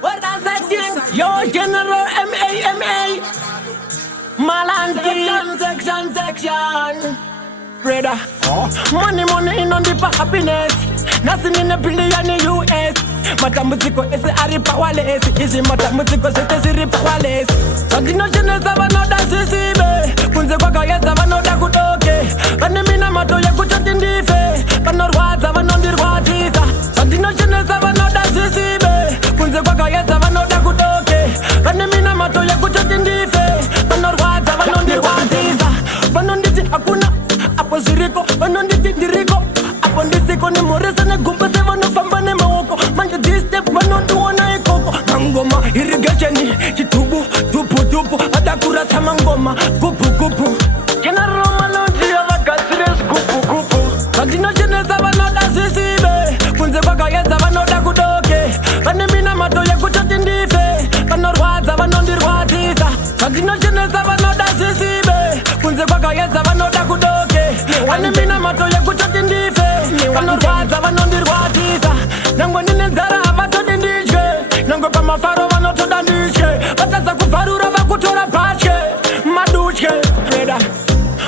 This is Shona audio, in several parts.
What are the things? Yo, General MAMA Malanti section Brother, money in on the happiness. Nothing in a billion US. Matamuziko is a powerless. Is it Matamuziko is powerless? Something no generous of another Sisibe. Kunzebaka yes of another good okay. Panamina Mato Yakuchat in the face. But not words of another what is. Something no generous of another Sisibe. Kunzebaka yes of another good okay. Panamina Mato Yakuchat in the face. But not words of another what is. Vanonditi Akuna. Apo ziriko, vanonditi diriko. Apo ndisiko ni moresa na gumpa se vano famba ne maoko. Manje this step vanondu wana ekoko. Mangoma irrigationi, chitubu, tupu. Adakura sama ngoma, gupu. General Malonji avagatsires gupu. Kandino chenesa vanoda sisibe. Kunze kwaka yesa vanoda kudoke. Vanemina mato ya kuchati ndife. Vanorwadza vanondirwadzisa. Kandino chenesa vanoda sisibe. Kunze kwaka yesa vanoda kudoke. Vanemina mato ya kuchati ndife. Vanorwadza vanondirwadzisa. Nango nine nzara havatodi nditye. Nango pamafaro vanotoda nditye. Vatadza kuvarura vakutora bhatye. Madutye brother.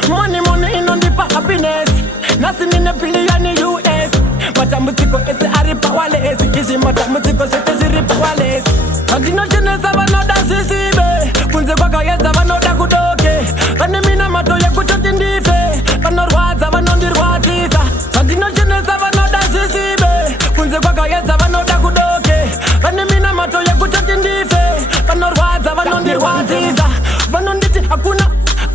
Money inondipa happiness. Nothing in a billion US. Matamuziko ese ari powerless. Izi matamuziko sete ziri powerless. Kandino chenesa vanoda sisibe. Kunze kwaka yesa vanoda kudoke. Vanemina mato ya kuchati ndife. Vanorwadza vanondirwadzisa. Kandino chenesa vanoda sisibe. Kunze kwaka yesa vanoda kudoke. Vanemina mato ya kuchati ndife. Vanorwadza vanondirwadzisa. Vanonditi hakuna.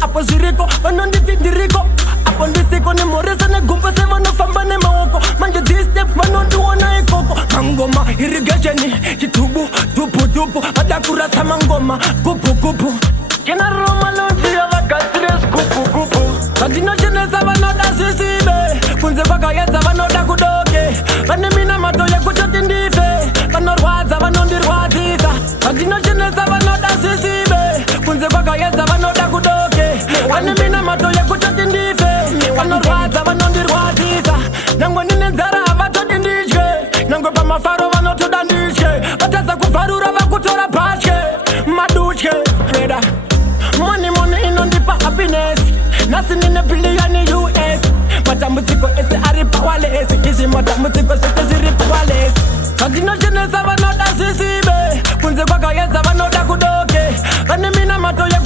Apo ziriko, vanonditi diriko. Apo ndisiko ni moresa na gumpa se vanofamba ne maoko. Manje this step vanonduona ekoko. Mangoma irrigationi, chitubu, tupu. Adakura sama ngoma, gupu. General Malonji avagatsires gupu. Kandino chenesa vanoda sisibe. Kunze kwaka yesa vanoda kudoke. Vanemina mato ya kuchati ndife. Vanorwadza vanondirwadzisa. Kandino chenesa vanoda sisibe. Kunze kwaka yesa vanoda kudoke. Vanemina mato ya kuchati ndife. Vanorwadza vanondirwadzisa. Nango nine nzara havatodi nditye. Nango pamafaro vanotoda nditye. Vatadza kuvarura vakutora bhatye. Madutye brother. Money inondipa happiness. Nothing in a billion US. Matamuziko ese ari powerless. Izi matamuziko sete ziri powerless. Kandino chenesa vanoda sisibe. Kunze kwaka yesa vanoda kudoke. Vanemina mato ya